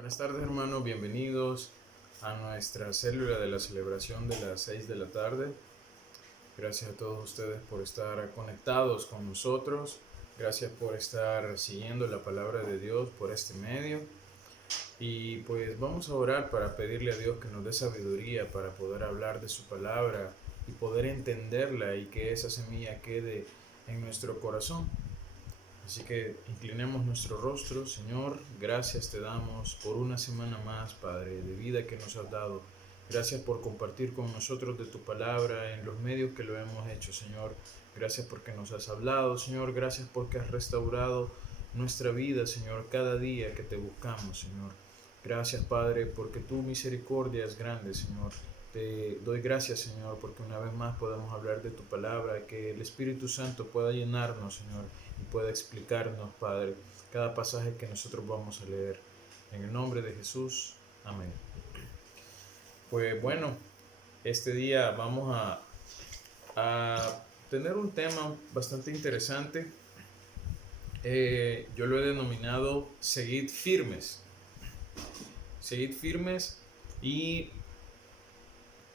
Buenas tardes, hermanos, bienvenidos a nuestra célula de la celebración de las 6 de la tarde. Gracias a todos ustedes por estar conectados con nosotros. Gracias por estar siguiendo la palabra de Dios por este medio. Y pues vamos a orar para pedirle a Dios que nos dé sabiduría para poder hablar de su palabra y poder entenderla y que esa semilla quede en nuestro corazón. Así que inclinemos nuestro rostro. Señor, gracias te damos por una semana más, Padre, de vida que nos has dado. Gracias por compartir con nosotros de tu palabra en los medios que lo hemos hecho, Señor. Gracias porque nos has hablado, Señor. Gracias porque has restaurado nuestra vida, Señor, cada día que te buscamos, Señor. Gracias, Padre, porque tu misericordia es grande, Señor. Te doy gracias, Señor, porque una vez más podemos hablar de tu palabra, que el Espíritu Santo pueda llenarnos, Señor, y pueda explicarnos, Padre, cada pasaje que nosotros vamos a leer. En el nombre de Jesús, amén. Pues bueno, este día vamos a tener un tema bastante interesante. Yo lo he denominado Seguid firmes. Seguid firmes y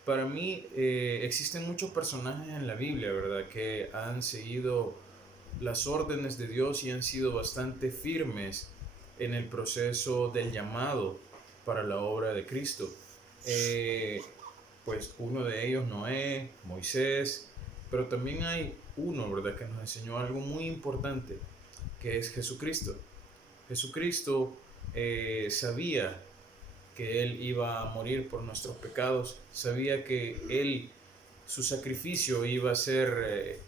para mí existen muchos personajes en la Biblia, ¿verdad?, que han seguido las órdenes de Dios y han sido bastante firmes en el proceso del llamado para la obra de Cristo. Pues uno de ellos, Noé, Moisés, pero también hay uno, ¿verdad?, que nos enseñó algo muy importante, que es Jesucristo. Jesucristo sabía que Él iba a morir por nuestros pecados, sabía que Él, su sacrificio iba a ser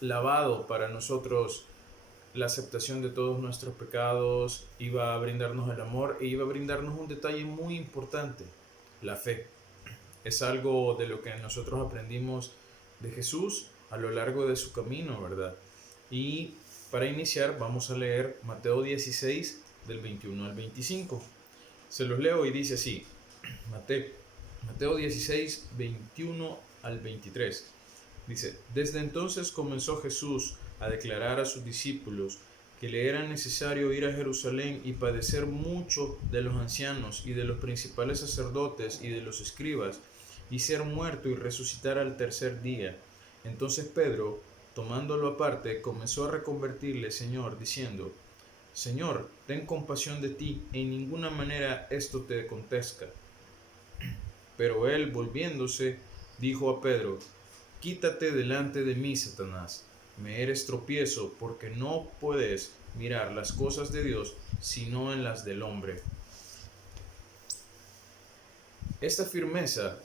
lavado para nosotros, la aceptación de todos nuestros pecados, iba a brindarnos el amor e iba a brindarnos un detalle muy importante, la fe. Es algo de lo que nosotros aprendimos de Jesús a lo largo de su camino, ¿verdad? Y para iniciar vamos a leer Mateo 16 del 21 al 25. Se los leo y dice así, Mateo 16, 21 al 23. Dice, desde entonces comenzó Jesús a declarar a sus discípulos que le era necesario ir a Jerusalén y padecer mucho de los ancianos y de los principales sacerdotes y de los escribas, y ser muerto y resucitar al tercer día. Entonces Pedro, tomándolo aparte, comenzó a reconvertirle, Señor, diciendo, Señor, ten compasión de ti, en ninguna manera esto te acontezca. Pero él, volviéndose, dijo a Pedro, quítate delante de mí, Satanás, me eres tropiezo, porque no puedes mirar las cosas de Dios, sino en las del hombre. Esta firmeza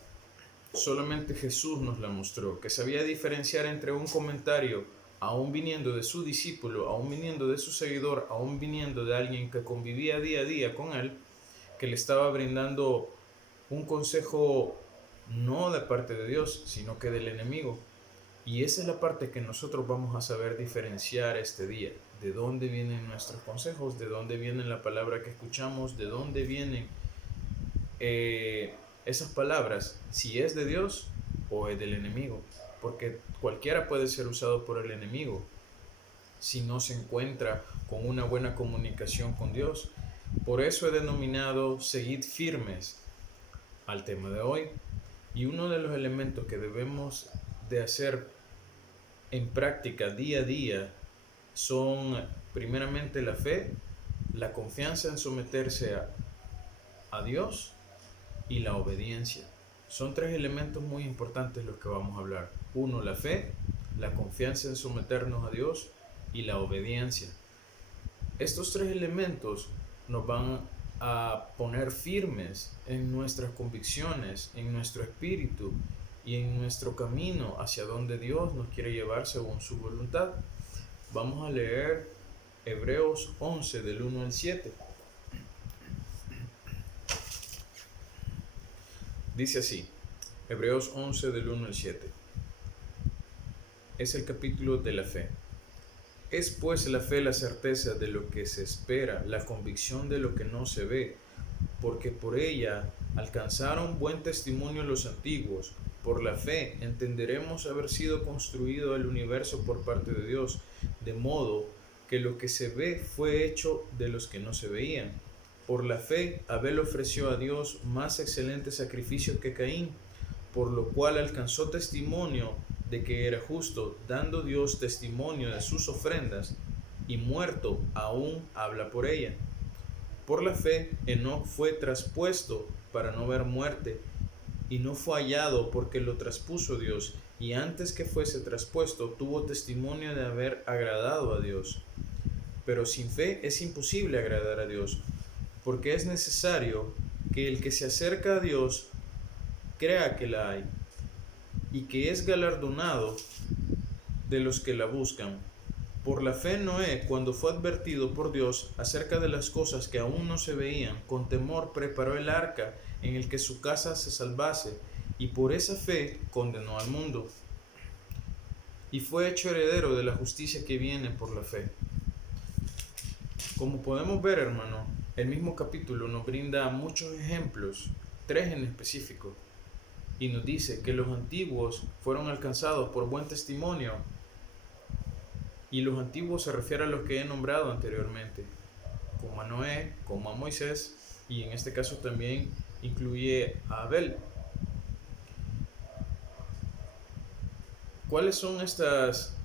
solamente Jesús nos la mostró, que sabía diferenciar entre un comentario, aún viniendo de su discípulo, aún viniendo de su seguidor, aún viniendo de alguien que convivía día a día con él, que le estaba brindando un consejo no de parte de Dios, sino que del enemigo. Y esa es la parte que nosotros vamos a saber diferenciar este día. De dónde vienen nuestros consejos, de dónde viene la palabra que escuchamos, de dónde vienen esas palabras, si es de Dios o es del enemigo. Porque cualquiera puede ser usado por el enemigo si no se encuentra con una buena comunicación con Dios. Por eso he denominado seguid firmes al tema de hoy. Y uno de los elementos que debemos de hacer en práctica día a día son primeramente la fe, la confianza en someterse a Dios y la obediencia. Son tres elementos muy importantes los que vamos a hablar. Uno, la fe, la confianza en someternos a Dios y la obediencia. Estos tres elementos nos van a poner firmes en nuestras convicciones, en nuestro espíritu y en nuestro camino hacia donde Dios nos quiere llevar según su voluntad. Vamos a leer Hebreos 11 del 1 al 7. Dice así, Hebreos 11 del 1 al 7. Es el capítulo de la fe. Es pues la fe la certeza de lo que se espera, la convicción de lo que no se ve, porque por ella alcanzaron buen testimonio los antiguos. Por la fe entenderemos haber sido construido el universo por parte de Dios, de modo que lo que se ve fue hecho de los que no se veían. Por la fe, Abel ofreció a Dios más excelente sacrificio que Caín, por lo cual alcanzó testimonio de que era justo, dando Dios testimonio de sus ofrendas, y muerto aún habla por ella. Por la fe, Enoc fue traspuesto para no ver muerte, y no fue hallado porque lo traspuso Dios, y antes que fuese traspuesto tuvo testimonio de haber agradado a Dios. Pero sin fe es imposible agradar a Dios, porque es necesario que el que se acerca a Dios crea que la hay, y que es galardonado de los que la buscan. Por la fe Noé, cuando fue advertido por Dios acerca de las cosas que aún no se veían, con temor preparó el arca en el que su casa se salvase, y por esa fe condenó al mundo, y fue hecho heredero de la justicia que viene por la fe. Como podemos ver, hermano, el mismo capítulo nos brinda muchos ejemplos, 3 en específico, y nos dice que los antiguos fueron alcanzados por buen testimonio, y los antiguos se refiere a los que he nombrado anteriormente, como a Noé, como a Moisés, y en este caso también incluye a Abel. ¿Cuáles son estas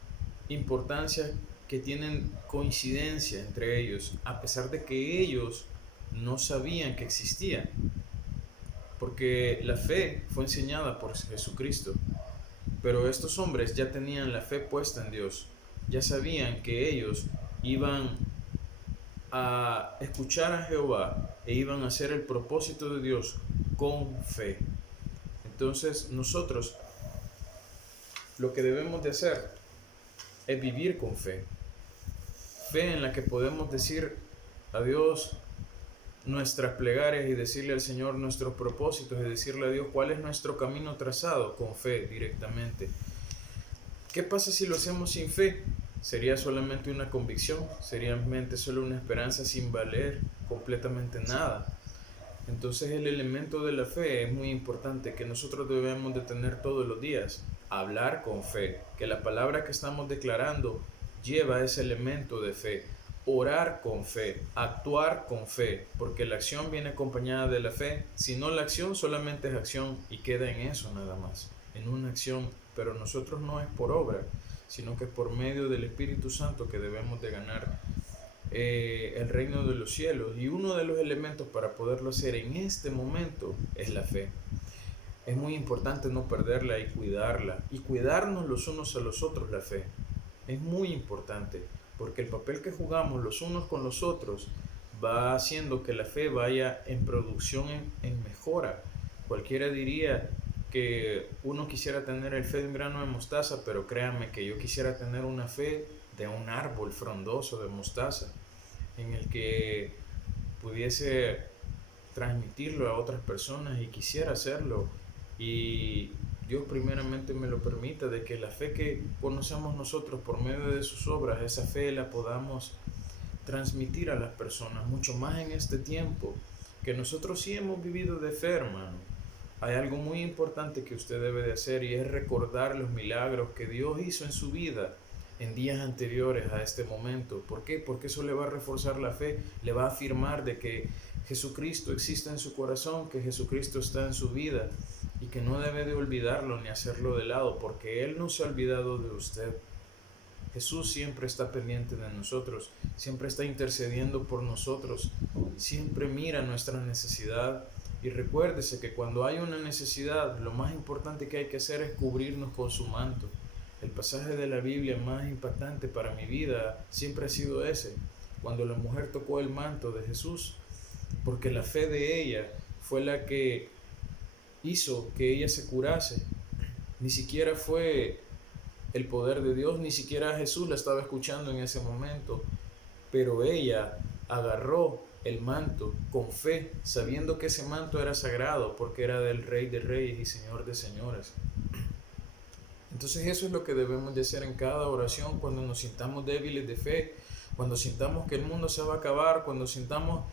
importancias que tienen coincidencia entre ellos, a pesar de que ellos no sabían que existía? Porque la fe fue enseñada por Jesucristo, pero estos hombres ya tenían la fe puesta en Dios, ya sabían que ellos iban a escuchar a Jehová e iban a hacer el propósito de Dios con fe. Entonces nosotros lo que debemos de hacer es vivir con fe, fe en la que podemos decir a Dios nuestras plegarias y decirle al Señor nuestros propósitos y decirle a Dios cuál es nuestro camino trazado con fe directamente. ¿Qué pasa si lo hacemos sin fe? Sería solamente una convicción, sería solo una esperanza sin valer completamente nada. Entonces el elemento de la fe es muy importante, que nosotros debemos de tener todos los días, hablar con fe, que la palabra que estamos declarando lleva ese elemento de fe, orar con fe, actuar con fe, porque la acción viene acompañada de la fe, si no la acción solamente es acción y queda en eso nada más, en una acción, pero nosotros no es por obra, sino que es por medio del Espíritu Santo que debemos de ganar el reino de los cielos, y uno de los elementos para poderlo hacer en este momento es la fe. Es muy importante no perderla y cuidarla, y cuidarnos los unos a los otros. La fe es muy importante, porque el papel que jugamos los unos con los otros va haciendo que la fe vaya en producción, en mejora. Cualquiera diría que uno quisiera tener el fe de un grano de mostaza, pero créanme que yo quisiera tener una fe de un árbol frondoso de mostaza, en el que pudiese transmitirlo a otras personas, y quisiera hacerlo, y Dios primeramente me lo permita, de que la fe que conocemos nosotros por medio de sus obras, esa fe la podamos transmitir a las personas, mucho más en este tiempo, que nosotros sí hemos vivido de fe, hermano. Hay algo muy importante que usted debe de hacer, y es recordar los milagros que Dios hizo en su vida en días anteriores a este momento. ¿Por qué? Porque eso le va a reforzar la fe, le va a afirmar de que Jesucristo existe en su corazón, que Jesucristo está en su vida, y que no debe de olvidarlo ni hacerlo de lado, porque Él no se ha olvidado de usted. Jesús siempre está pendiente de nosotros, siempre está intercediendo por nosotros, siempre mira nuestra necesidad. Y recuérdese que cuando hay una necesidad, lo más importante que hay que hacer es cubrirnos con su manto. El pasaje de la Biblia más impactante para mi vida siempre ha sido ese, cuando la mujer tocó el manto de Jesús, porque la fe de ella fue la que hizo que ella se curase. Ni siquiera fue el poder de Dios, ni siquiera Jesús la estaba escuchando en ese momento, pero ella agarró el manto con fe, sabiendo que ese manto era sagrado, porque era del Rey de Reyes y Señor de Señores. Entonces eso es lo que debemos de hacer en cada oración cuando nos sintamos débiles de fe, cuando sintamos que el mundo se va a acabar, cuando sintamos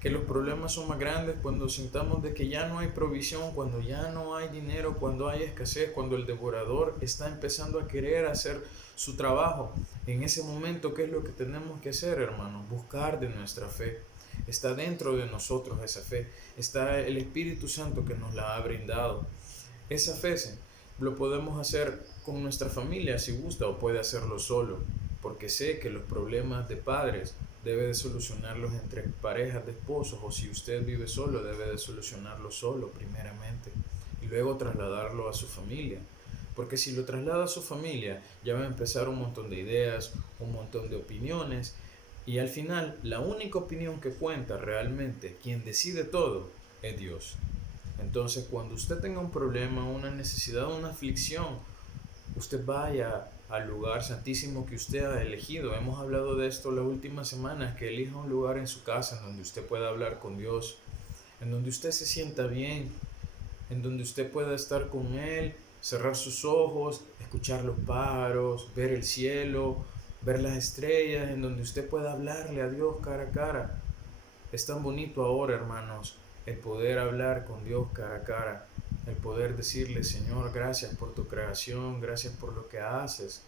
que los problemas son más grandes, cuando sintamos de que ya no hay provisión, cuando ya no hay dinero, cuando hay escasez, cuando el devorador está empezando a querer hacer su trabajo. En ese momento, ¿qué es lo que tenemos que hacer, hermanos? Buscar de nuestra fe. está dentro de nosotros esa fe, está el Espíritu Santo que nos la ha brindado. Esa fe lo podemos hacer con nuestra familia si gusta, o puede hacerlo solo, porque sé que los problemas de padres debe de solucionarlos entre parejas de esposos, o si usted vive solo debe de solucionarlo solo primeramente y luego trasladarlo a su familia. Porque si lo traslada a su familia, ya va a empezar un montón de ideas, un montón de opiniones, y al final la única opinión que cuenta realmente, quien decide todo, es Dios. Entonces, cuando usted tenga un problema, una necesidad, una aflicción, usted vaya al lugar santísimo que usted ha elegido. Hemos hablado de esto las últimas semanas, que elija un lugar en su casa en donde usted pueda hablar con Dios, en donde usted se sienta bien, en donde usted pueda estar con Él, cerrar sus ojos, escuchar los pájaros, ver el cielo, ver las estrellas, en donde usted pueda hablarle a Dios cara a cara. Es tan bonito ahora, hermanos, el poder hablar con Dios cara a cara, el poder decirle: Señor, gracias por tu creación, gracias por lo que haces.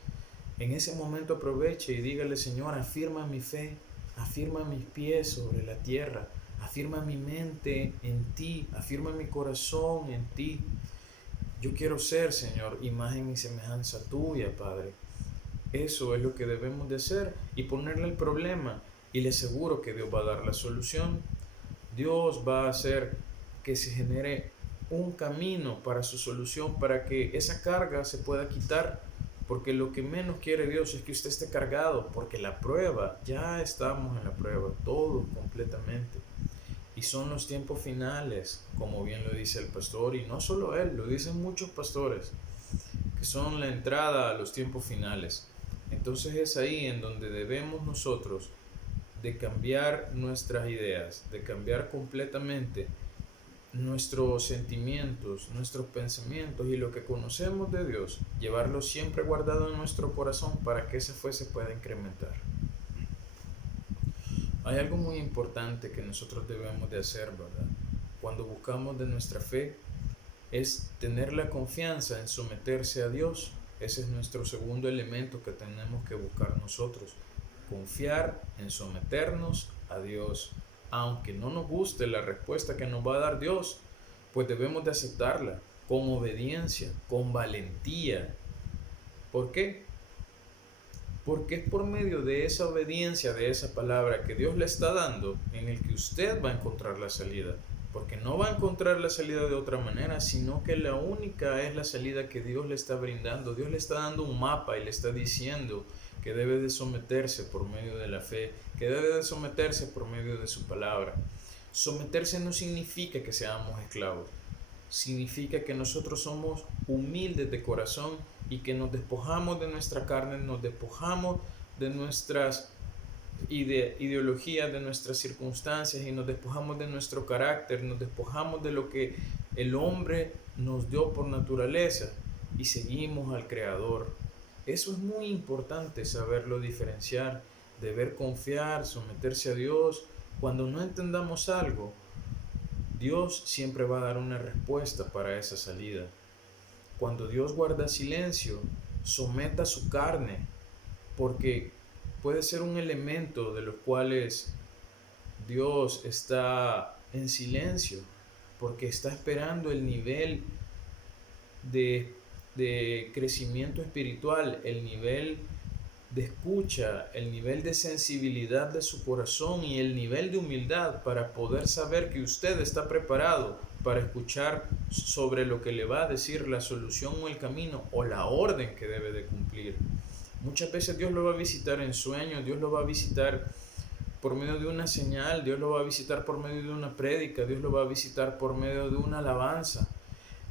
En ese momento aproveche y dígale: Señor, afirma mi fe, afirma mis pies sobre la tierra, afirma mi mente en ti, afirma mi corazón en ti. Yo quiero ser, Señor, imagen y semejanza tuya, Padre. Eso es lo que debemos de hacer y ponerle el problema, y le aseguro que Dios va a dar la solución. Dios va a hacer que se genere un camino para su solución, para que esa carga se pueda quitar, porque lo que menos quiere Dios es que usted esté cargado, porque la prueba, ya estamos en la prueba, todos completamente. Y son los tiempos finales, como bien lo dice el pastor, y no solo él, lo dicen muchos pastores, que son la entrada a los tiempos finales. Entonces es ahí en donde debemos nosotros de cambiar nuestras ideas, de cambiar completamente nuestros sentimientos, nuestros pensamientos y lo que conocemos de Dios, llevarlo siempre guardado en nuestro corazón para que esa fe se pueda incrementar. Hay algo muy importante que nosotros debemos de hacer, ¿verdad? Cuando buscamos de nuestra fe, es tener la confianza en someterse a Dios. Ese es nuestro segundo elemento que tenemos que buscar nosotros. Confiar en someternos a Dios. Aunque no nos guste la respuesta que nos va a dar Dios, pues debemos de aceptarla con obediencia, con valentía. ¿Por qué? Porque es por medio de esa obediencia, de esa palabra que Dios le está dando, en el que usted va a encontrar la salida. Porque no va a encontrar la salida de otra manera, sino que la única es la salida que Dios le está brindando. Dios le está dando un mapa y le está diciendo que debe de someterse por medio de la fe, que debe de someterse por medio de su palabra. Someterse no significa que seamos esclavos, significa que nosotros somos humildes de corazón y que nos despojamos de nuestra carne, nos despojamos de nuestras ideologías, de nuestras circunstancias, y nos despojamos de nuestro carácter, nos despojamos de lo que el hombre nos dio por naturaleza y seguimos al Creador. Eso es muy importante, saberlo diferenciar, deber confiar, someterse a Dios. Cuando no entendamos algo, Dios siempre va a dar una respuesta para esa salida. Cuando Dios guarda silencio, someta su carne, porque puede ser un elemento de los cuales Dios está en silencio, porque está esperando el nivel de crecimiento espiritual, el nivel de escucha, el nivel de sensibilidad de su corazón y el nivel de humildad para poder saber que usted está preparado para escuchar sobre lo que le va a decir la solución o el camino o la orden que debe de cumplir. Muchas veces Dios lo va a visitar en sueños, Dios lo va a visitar por medio de una señal, Dios lo va a visitar por medio de una prédica, Dios lo va a visitar por medio de una alabanza.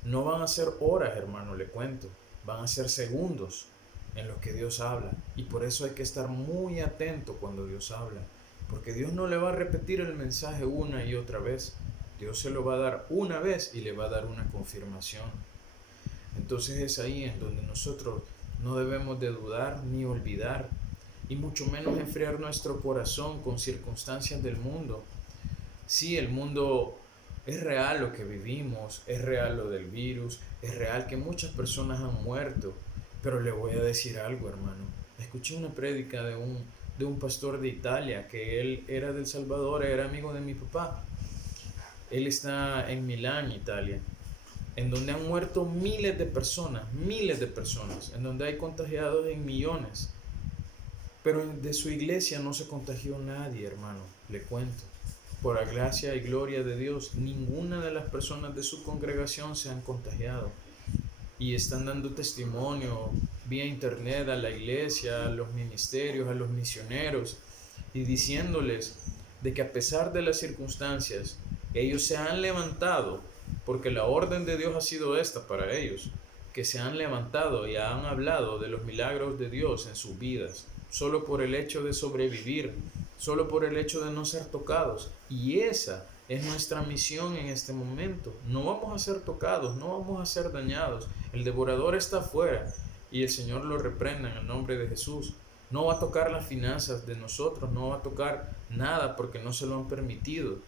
No van a ser horas, hermano, le cuento, van a ser segundos en los que Dios habla. Y por eso hay que estar muy atento cuando Dios habla, porque Dios no le va a repetir el mensaje una y otra vez. Dios se lo va a dar una vez y le va a dar una confirmación. Entonces es ahí en donde nosotros no debemos de dudar ni olvidar, y mucho menos enfriar nuestro corazón con circunstancias del mundo. Sí, el mundo es real, lo que vivimos, es real lo del virus, es real que muchas personas han muerto, pero le voy a decir algo, hermano. Escuché una prédica de un pastor de Italia, que él era del Salvador, era amigo de mi papá. Él está en Milán, Italia, en donde han muerto miles de personas, en donde hay contagiados en millones. Pero de su iglesia no se contagió nadie, hermano, le cuento. Por la gracia y gloria de Dios, ninguna de las personas de su congregación se han contagiado. Y están dando testimonio vía internet a la iglesia, a los ministerios, a los misioneros, y diciéndoles de que a pesar de las circunstancias, ellos se han levantado, porque la orden de Dios ha sido esta para ellos, que se han levantado y han hablado de los milagros de Dios en sus vidas, solo por el hecho de sobrevivir, solo por el hecho de no ser tocados. Y esa es nuestra misión en este momento. No vamos a ser tocados, no vamos a ser dañados. El devorador está afuera y el Señor lo reprenda en el nombre de Jesús. No va a tocar las finanzas de nosotros, no va a tocar nada porque no se lo han permitido,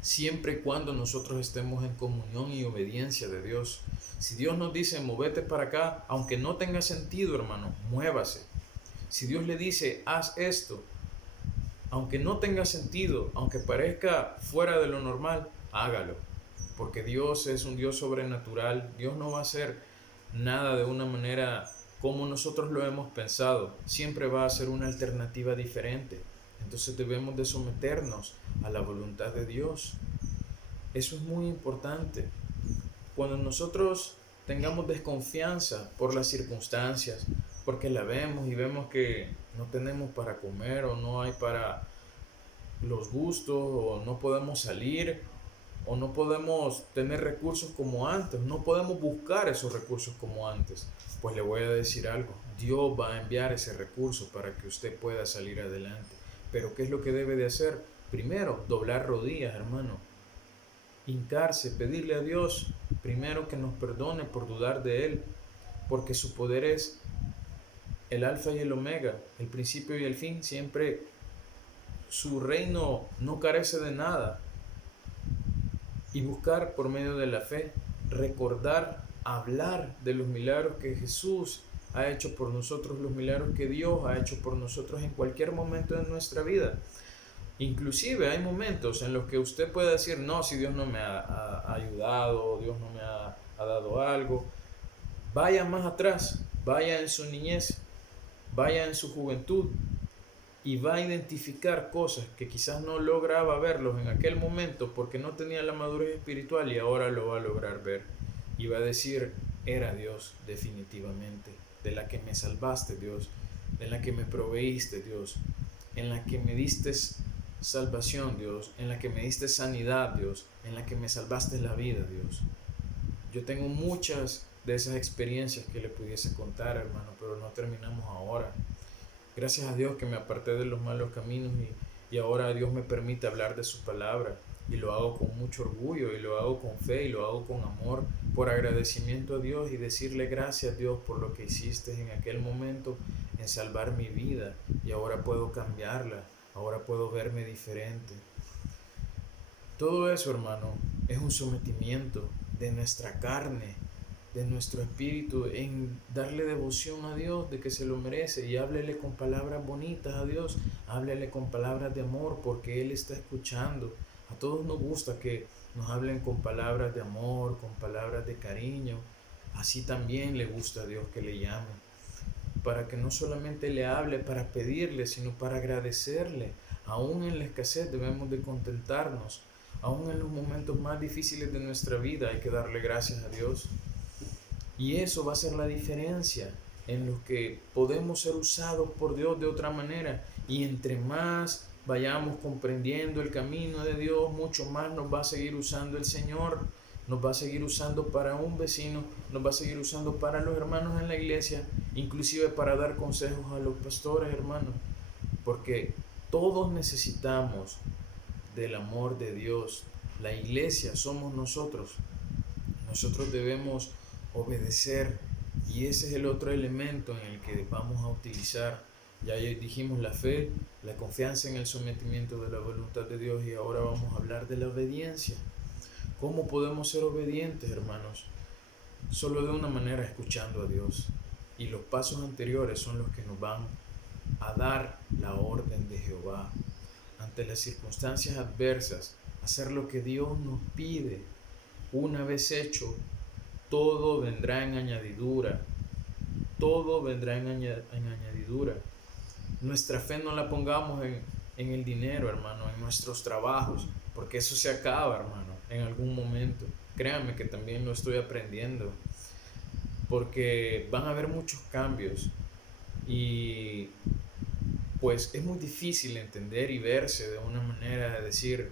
siempre y cuando nosotros estemos en comunión y obediencia de Dios. Si Dios nos dice, movete para acá, aunque no tenga sentido, hermano, muévase. Si Dios le dice, haz esto, aunque no tenga sentido, aunque parezca fuera de lo normal, hágalo. Porque Dios es un Dios sobrenatural. Dios no va a hacer nada de una manera como nosotros lo hemos pensado. Siempre va a ser una alternativa diferente. Entonces debemos de someternos a la voluntad de Dios. Eso es muy importante. Cuando nosotros tengamos desconfianza por las circunstancias, porque la vemos y vemos que no tenemos para comer o no hay para los gustos o no podemos salir o no podemos tener recursos como antes, no podemos buscar esos recursos como antes, pues le voy a decir algo, Dios va a enviar ese recurso para que usted pueda salir adelante. Pero ¿qué es lo que debe de hacer? Primero, doblar rodillas, hermano, hincarse, pedirle a Dios primero que nos perdone por dudar de Él, porque su poder es el alfa y el omega, el principio y el fin. Siempre su reino no carece de nada. Y buscar por medio de la fe, recordar, hablar de los milagros que Jesús ha hecho por nosotros, los milagros que Dios ha hecho por nosotros en cualquier momento de nuestra vida. Inclusive hay momentos en los que usted puede decir, no, si Dios no me ha ayudado, Dios no me ha dado algo. Vaya más atrás, vaya en su niñez, vaya en su juventud y va a identificar cosas que quizás no lograba verlos en aquel momento porque no tenía la madurez espiritual, y ahora lo va a lograr ver y va a decir, era Dios definitivamente, de la que me salvaste, Dios, de la que me proveíste, Dios, en la que me diste salvación, Dios, en la que me diste sanidad, Dios, en la que me salvaste la vida, Dios. Yo tengo muchas de esas experiencias que le pudiese contar, hermano, pero no terminamos ahora. Gracias a Dios que me aparté de los malos caminos y ahora Dios me permite hablar de su palabra, y lo hago con mucho orgullo y lo hago con fe y lo hago con amor, por agradecimiento a Dios y decirle gracias, Dios, por lo que hiciste en aquel momento en salvar mi vida, y ahora puedo cambiarla, ahora puedo verme diferente. Todo eso, hermano, es un sometimiento de nuestra carne, de nuestro espíritu, en darle devoción a Dios, de que se lo merece, y háblele con palabras bonitas a Dios, háblele con palabras de amor, porque Él está escuchando. A todos nos gusta que nos hablen con palabras de amor, con palabras de cariño. Así también le gusta a Dios que le llame, para que no solamente le hable para pedirle, sino para agradecerle. Aún en la escasez debemos de contentarnos, aún en los momentos más difíciles de nuestra vida hay que darle gracias a Dios. Y eso va a ser la diferencia en los que podemos ser usados por Dios de otra manera. Y entre más vayamos comprendiendo el camino de Dios, mucho más nos va a seguir usando el Señor. Nos va a seguir usando para un vecino, nos va a seguir usando para los hermanos en la iglesia, inclusive para dar consejos a los pastores, hermanos. Porque todos necesitamos del amor de Dios. La iglesia somos nosotros. Nosotros debemos obedecer, y ese es el otro elemento en el que vamos a utilizar. Ya dijimos la fe, la confianza en el sometimiento de la voluntad de Dios, y ahora vamos a hablar de la obediencia. ¿Cómo podemos ser obedientes, hermanos? Solo de una manera, escuchando a Dios. Y los pasos anteriores son los que nos van a dar la orden de Jehová. Ante las circunstancias adversas, hacer lo que Dios nos pide. Una vez hecho, todo vendrá en añadidura. Todo vendrá en añadidura. Nuestra fe no la pongamos en el dinero, hermano, en nuestros trabajos, porque eso se acaba, hermano, en algún momento. Créanme que también lo estoy aprendiendo, porque van a haber muchos cambios y pues es muy difícil entender y verse de una manera de decir,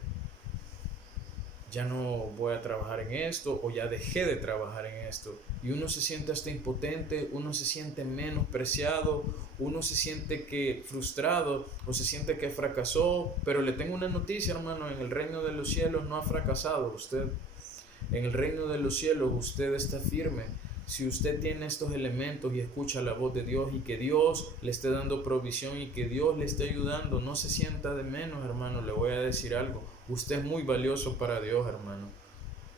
ya no voy a trabajar en esto o ya dejé de trabajar en esto. Y uno se siente hasta impotente, uno se siente menospreciado, uno se siente que frustrado o se siente que fracasó. Pero le tengo una noticia, hermano, en el reino de los cielos no ha fracasado usted. En el reino de los cielos usted está firme. Si usted tiene estos elementos y escucha la voz de Dios y que Dios le esté dando provisión y que Dios le esté ayudando, no se sienta de menos, hermano. Le voy a decir algo. Usted es muy valioso para Dios, hermano.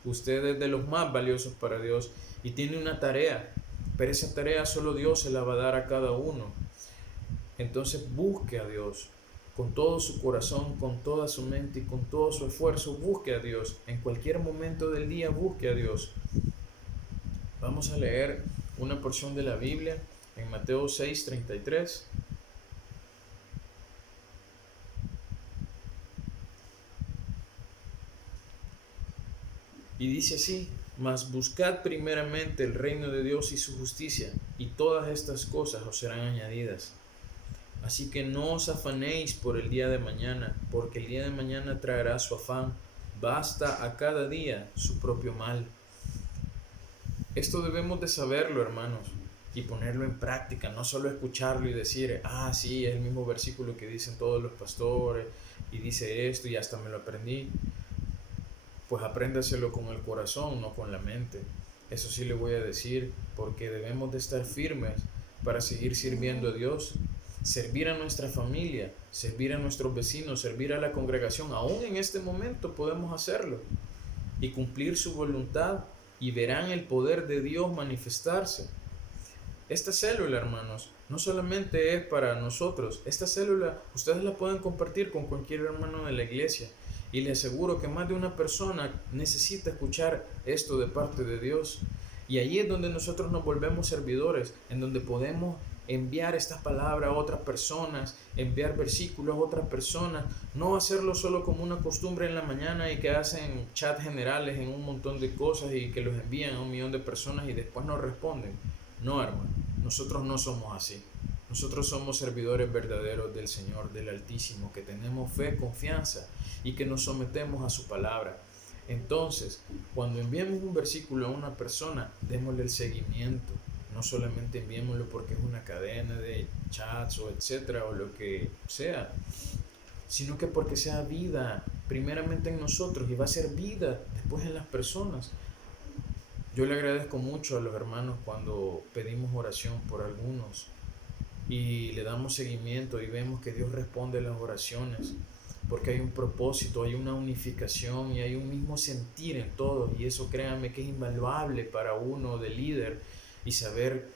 Usted es de los más valiosos para Dios y tiene una tarea, pero esa tarea solo Dios se la va a dar a cada uno. Entonces busque a Dios con todo su corazón, con toda su mente y con todo su esfuerzo. Busque a Dios. En cualquier momento del día busque a Dios. Vamos a leer una porción de la Biblia en Mateo 6:33. Y dice así: mas buscad primeramente el reino de Dios y su justicia, y todas estas cosas os serán añadidas. Así que no os afanéis por el día de mañana, porque el día de mañana traerá su afán. Basta a cada día su propio mal. Esto debemos de saberlo, hermanos, y ponerlo en práctica, no solo escucharlo y decir, sí, es el mismo versículo que dicen todos los pastores, y dice esto, y hasta me lo aprendí. Pues apréndaselo con el corazón, no con la mente. Eso sí le voy a decir, porque debemos de estar firmes para seguir sirviendo a Dios, servir a nuestra familia, servir a nuestros vecinos, servir a la congregación. Aún en este momento podemos hacerlo y cumplir su voluntad, y verán el poder de Dios manifestarse. Esta célula, hermanos, no solamente es para nosotros. Esta célula ustedes la pueden compartir con cualquier hermano de la iglesia, y les aseguro que más de una persona necesita escuchar esto de parte de Dios. Y allí es donde nosotros nos volvemos servidores, en donde podemos enviar estas palabras a otras personas, enviar versículos a otras personas, no hacerlo solo como una costumbre en la mañana y que hacen chat generales en un montón de cosas y que los envían a 1.000.000 de personas y después no responden. No, hermano, nosotros no somos así. Nosotros somos servidores verdaderos del Señor, del Altísimo, que tenemos fe, confianza y que nos sometemos a su palabra. Entonces, cuando enviemos un versículo a una persona, démosle el seguimiento. No solamente enviémoslo porque es una cadena de chats o etcétera o lo que sea, sino que porque sea vida primeramente en nosotros y va a ser vida después en las personas. Yo le agradezco mucho a los hermanos cuando pedimos oración por algunos y le damos seguimiento y vemos que Dios responde a las oraciones, porque hay un propósito, hay una unificación y hay un mismo sentir en todos, y eso créanme que es invaluable para uno de líder, y saber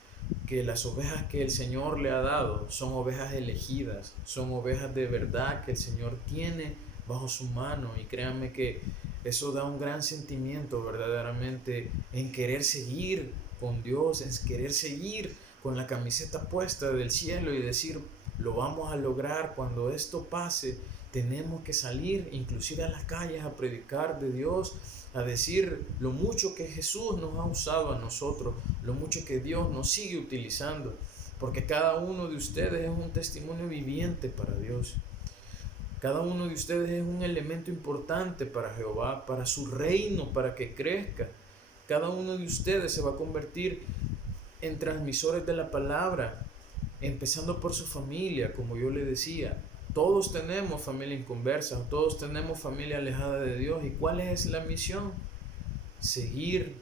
que las ovejas que el Señor le ha dado son ovejas elegidas, son ovejas de verdad que el Señor tiene bajo su mano, y créanme que eso da un gran sentimiento verdaderamente en querer seguir con Dios, en querer seguir con la camiseta puesta del cielo y decir, lo vamos a lograr. Cuando esto pase, tenemos que salir inclusive a las calles a predicar de Dios, a decir lo mucho que Jesús nos ha usado a nosotros, lo mucho que Dios nos sigue utilizando, porque cada uno de ustedes es un testimonio viviente para Dios. Cada uno de ustedes es un elemento importante para Jehová, para su reino, para que crezca. Cada uno de ustedes se va a convertir en transmisores de la palabra, empezando por su familia, como yo le decía. Todos tenemos familia inconversa, todos tenemos familia alejada de Dios. ¿Y cuál es la misión? Seguir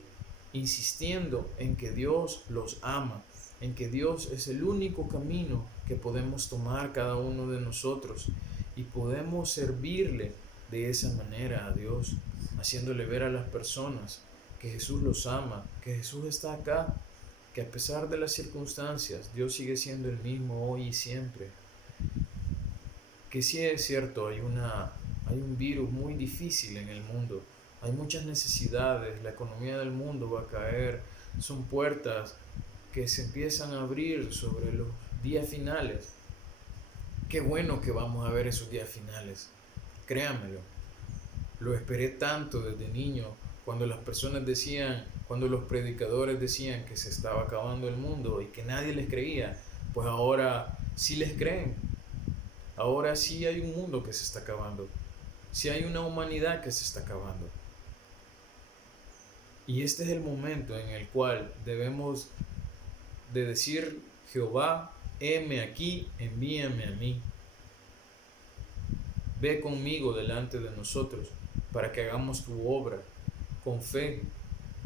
insistiendo en que Dios los ama, en que Dios es el único camino que podemos tomar cada uno de nosotros, y podemos servirle de esa manera a Dios, haciéndole ver a las personas que Jesús los ama, que Jesús está acá, que a pesar de las circunstancias, Dios sigue siendo el mismo hoy y siempre. que sí es cierto, hay un virus muy difícil en el mundo, hay muchas necesidades, la economía del mundo va a caer, son puertas que se empiezan a abrir sobre los días finales. Qué bueno que vamos a ver esos días finales, créanmelo. Lo esperé tanto desde niño, cuando las personas decían, cuando los predicadores decían que se estaba acabando el mundo y que nadie les creía, pues ahora sí les creen. Ahora sí hay un mundo que se está acabando. Sí hay una humanidad que se está acabando. Y este es el momento en el cual debemos de decir: Jehová, heme aquí, envíame a mí. Ve conmigo delante de nosotros para que hagamos tu obra con fe,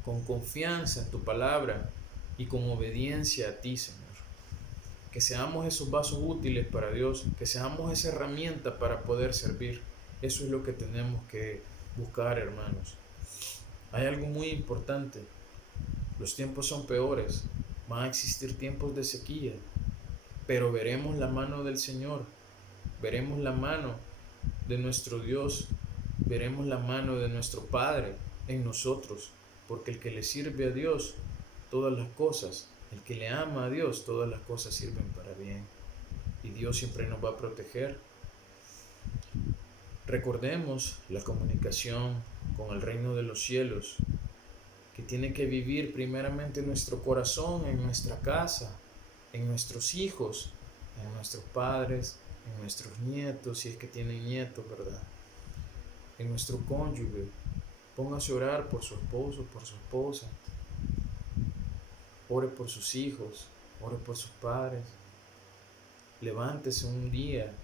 con confianza en tu palabra y con obediencia a ti, Señor. Que seamos esos vasos útiles para Dios, que seamos esa herramienta para poder servir. Eso es lo que tenemos que buscar, hermanos. Hay algo muy importante. Los tiempos son peores. Van a existir tiempos de sequía. Pero veremos la mano del Señor. Veremos la mano de nuestro Dios. Veremos la mano de nuestro Padre en nosotros. Porque el que le sirve a Dios, todas las cosas, el que le ama a Dios, todas las cosas sirven para bien. Y Dios siempre nos va a proteger. Recordemos la comunicación con el reino de los cielos, que tiene que vivir primeramente en nuestro corazón, en nuestra casa, en nuestros hijos, en nuestros padres, en nuestros nietos, si es que tienen nietos, ¿verdad? En nuestro cónyuge. Póngase a orar por su esposo, por su esposa. Ore por sus hijos, ore por sus padres. Levántese un día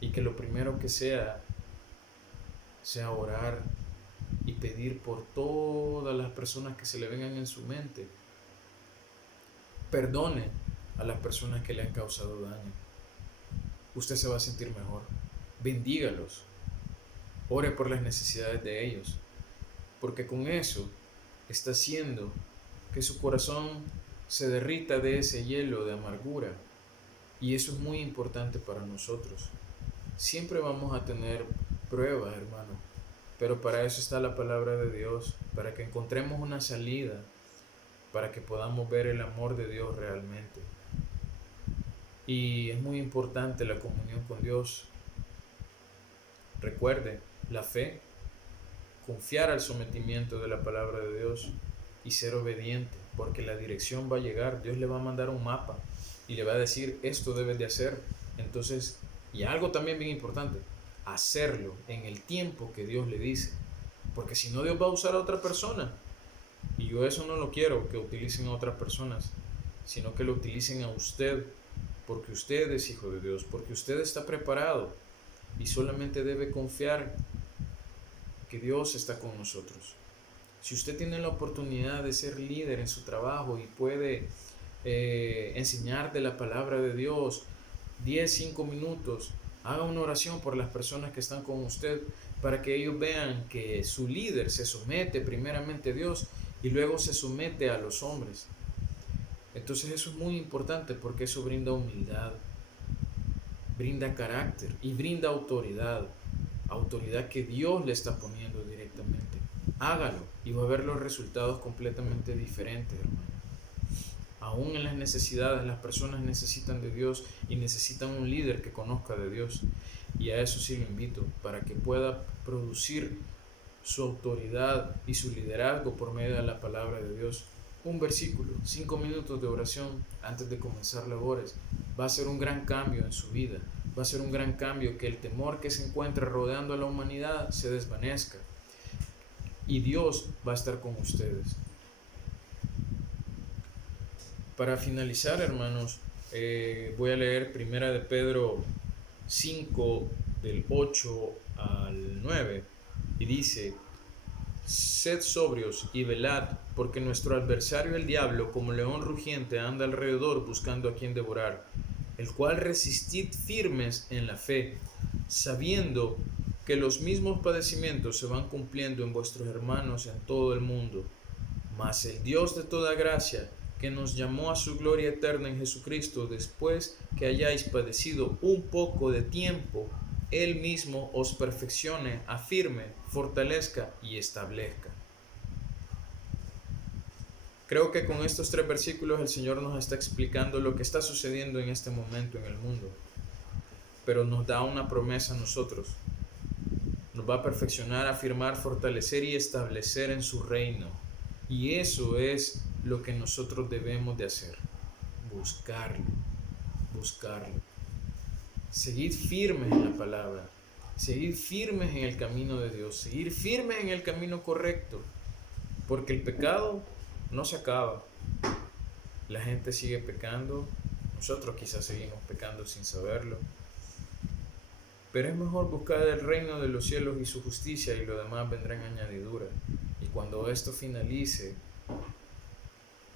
y que lo primero que sea orar y pedir por todas las personas que se le vengan en su mente. Perdone a las personas que le han causado daño. Usted se va a sentir mejor. Bendígalos. Ore por las necesidades de ellos. Porque con eso está haciendo que su corazón se derrita de ese hielo de amargura. Y eso es muy importante para nosotros. Siempre vamos a tener pruebas, hermano. Pero para eso está la palabra de Dios. Para que encontremos una salida. Para que podamos ver el amor de Dios realmente. Y es muy importante la comunión con Dios. Recuerde, la fe, confiar al sometimiento de la palabra de Dios y ser obediente, porque la dirección va a llegar. Dios le va a mandar un mapa y le va a decir: esto debes de hacer. Entonces, y algo también bien importante, hacerlo en el tiempo que Dios le dice, porque si no, Dios va a usar a otra persona. Y yo eso no lo quiero, que utilicen a otras personas, sino que lo utilicen a usted, porque usted es hijo de Dios, porque usted está preparado y solamente debe confiar que Dios está con nosotros. Si usted tiene la oportunidad de ser líder en su trabajo y puede enseñar de la palabra de Dios 5 minutos, haga una oración por las personas que están con usted para que ellos vean que su líder se somete primeramente a Dios y luego se somete a los hombres. Entonces eso es muy importante porque eso brinda humildad, brinda carácter y brinda autoridad. Autoridad que Dios le está poniendo directamente. Hágalo y va a ver los resultados completamente diferentes, hermano. Aún en las necesidades, las personas necesitan de Dios y necesitan un líder que conozca de Dios. Y a eso sí lo invito, para que pueda producir su autoridad y su liderazgo por medio de la palabra de Dios. Un versículo, 5 minutos de oración antes de comenzar labores, va a ser un gran cambio en su vida. Va a ser un gran cambio, que el temor que se encuentra rodeando a la humanidad se desvanezca. Y Dios va a estar con ustedes. Para finalizar, hermanos, voy a leer 1 de Pedro 5, del 8 al 9, y dice: sed sobrios y velad, porque nuestro adversario el diablo, como león rugiente, anda alrededor buscando a quien devorar, el cual resistid firmes en la fe, sabiendo que los mismos padecimientos se van cumpliendo en vuestros hermanos en todo el mundo. Mas el Dios de toda gracia, que nos llamó a su gloria eterna en Jesucristo, después que hayáis padecido un poco de tiempo, Él mismo os perfeccione, afirme, fortalezca y establezca. Creo que con estos 3 versículos el Señor nos está explicando lo que está sucediendo en este momento en el mundo, pero nos da una promesa a nosotros. Nos va a perfeccionar, afirmar, fortalecer y establecer en su reino. Y eso es lo que nosotros debemos de hacer. Buscarlo, buscarlo. Seguid firmes en la palabra. Seguid firmes en el camino de Dios. Seguir firmes en el camino correcto. Porque el pecado no se acaba. La gente sigue pecando. Nosotros quizás seguimos pecando sin saberlo. Pero es mejor buscar el reino de los cielos y su justicia, y lo demás vendrá en añadidura. Y cuando esto finalice,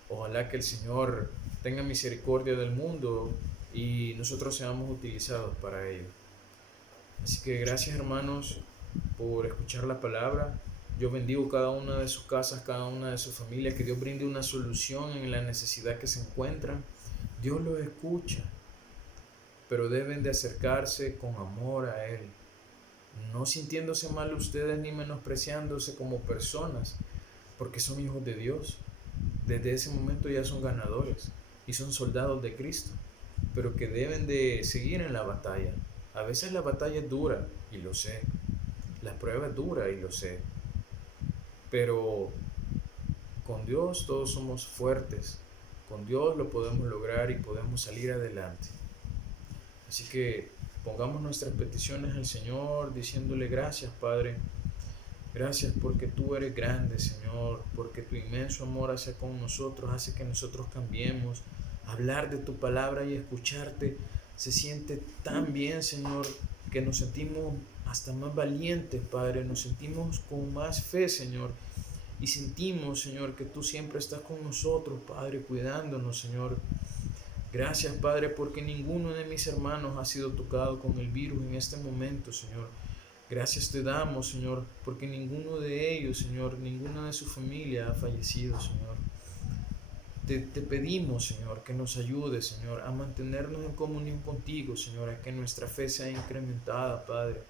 ojalá que el Señor tenga misericordia del mundo y nosotros seamos utilizados para ello. Así que gracias, hermanos, por escuchar la palabra. Yo bendigo cada una de sus casas, cada una de sus familias, que Dios brinde una solución en la necesidad que se encuentran. Dios los escucha, pero deben de acercarse con amor a Él, no sintiéndose mal ustedes ni menospreciándose como personas, porque son hijos de Dios. Desde ese momento ya son ganadores y son soldados de Cristo, pero que deben de seguir en la batalla. A veces la batalla es dura, y lo sé. La prueba es dura, y lo sé. Pero con Dios todos somos fuertes. Con Dios lo podemos lograr y podemos salir adelante. Así que pongamos nuestras peticiones al Señor diciéndole gracias, Padre. Gracias porque tú eres grande, Señor, porque tu inmenso amor hacia con nosotros hace que nosotros cambiemos. Hablar de tu palabra y escucharte se siente tan bien, Señor, que nos sentimos hasta más valientes, Padre. Nos sentimos con más fe, Señor. Y sentimos, Señor, que tú siempre estás con nosotros, Padre, cuidándonos, Señor. Gracias, Padre, porque ninguno de mis hermanos ha sido tocado con el virus en este momento, Señor. Gracias te damos, Señor, porque ninguno de ellos, Señor, ninguna de su familia ha fallecido, Señor. Te pedimos, Señor, que nos ayudes, Señor, a mantenernos en comunión contigo, Señor, a que nuestra fe sea incrementada, Padre.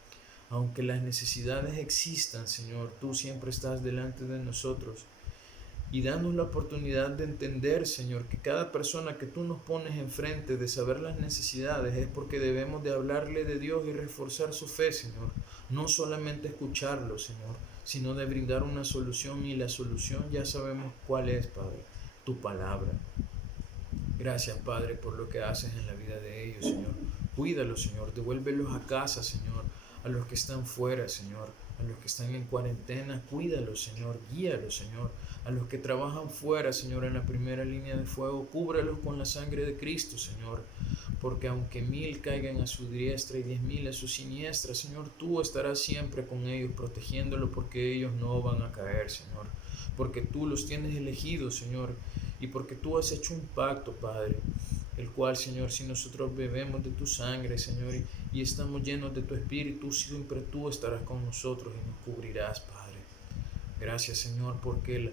Aunque las necesidades existan, Señor, tú siempre estás delante de nosotros. Y danos la oportunidad de entender, Señor, que cada persona que tú nos pones enfrente, de saber las necesidades, es porque debemos de hablarle de Dios y reforzar su fe, Señor. No solamente escucharlo, Señor, sino de brindar una solución, y la solución ya sabemos cuál es, Padre, tu palabra. Gracias, Padre, por lo que haces en la vida de ellos, Señor. Cuídalos, Señor, devuélvelos a casa, Señor, a los que están fuera, Señor, a los que están en cuarentena, cuídalos, Señor, guíalos, Señor. A los que trabajan fuera, Señor, en la primera línea de fuego, cúbralos con la sangre de Cristo, Señor. Porque aunque 1000 caigan a su diestra y 10.000 a su siniestra, Señor, tú estarás siempre con ellos, protegiéndolos, porque ellos no van a caer, Señor. Porque tú los tienes elegidos, Señor, y porque tú has hecho un pacto, Padre, el cual, Señor, si nosotros bebemos de tu sangre, Señor, y estamos llenos de tu Espíritu, siempre tú estarás con nosotros y nos cubrirás, Padre. Gracias, Señor, porque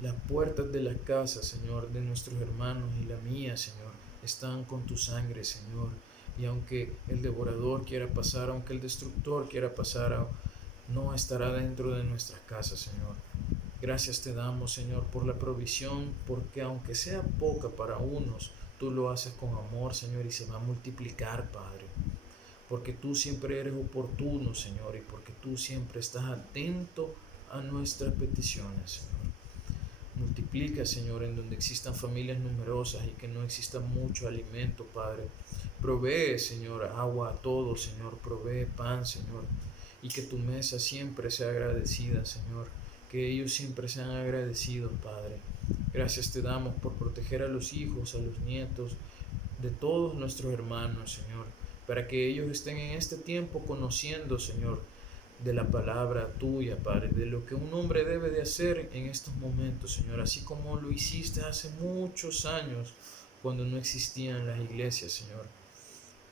las puertas de la casa, Señor, de nuestros hermanos y la mía, Señor, están con tu sangre, Señor. Y aunque el devorador quiera pasar, aunque el destructor quiera pasar, no estará dentro de nuestras casas, Señor. Gracias te damos, Señor, por la provisión, porque aunque sea poca para unos, tú lo haces con amor, Señor, y se va a multiplicar, Padre. Porque tú siempre eres oportuno, Señor, y porque tú siempre estás atento a nuestras peticiones, Señor. Multiplica, Señor, en donde existan familias numerosas y que no exista mucho alimento, Padre. Provee, Señor, agua a todos, Señor. Provee pan, Señor. Y que tu mesa siempre sea agradecida, Señor. Que ellos siempre sean agradecidos, Padre. Gracias te damos por proteger a los hijos, a los nietos, de todos nuestros hermanos, Señor. Para que ellos estén en este tiempo conociendo, Señor, de la palabra tuya, Padre, de lo que un hombre debe de hacer en estos momentos, Señor, así como lo hiciste hace muchos años cuando no existían las iglesias, Señor.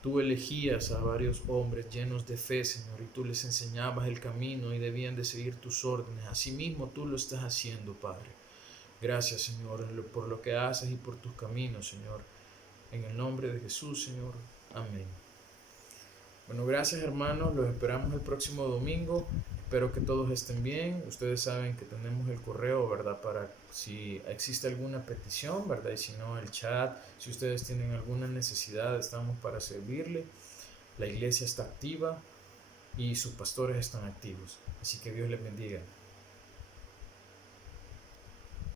Tú elegías a varios hombres llenos de fe, Señor, y tú les enseñabas el camino y debían de seguir tus órdenes. Asimismo tú lo estás haciendo, Padre. Gracias, Señor, por lo que haces y por tus caminos, Señor. En el nombre de Jesús, Señor. Amén. Bueno, gracias, hermanos. Los esperamos el próximo domingo. Espero que todos estén bien. Ustedes saben que tenemos el correo, ¿verdad? Para si existe alguna petición, ¿verdad? Y si no, el chat. Si ustedes tienen alguna necesidad, estamos para servirle. La iglesia está activa y sus pastores están activos. Así que Dios les bendiga.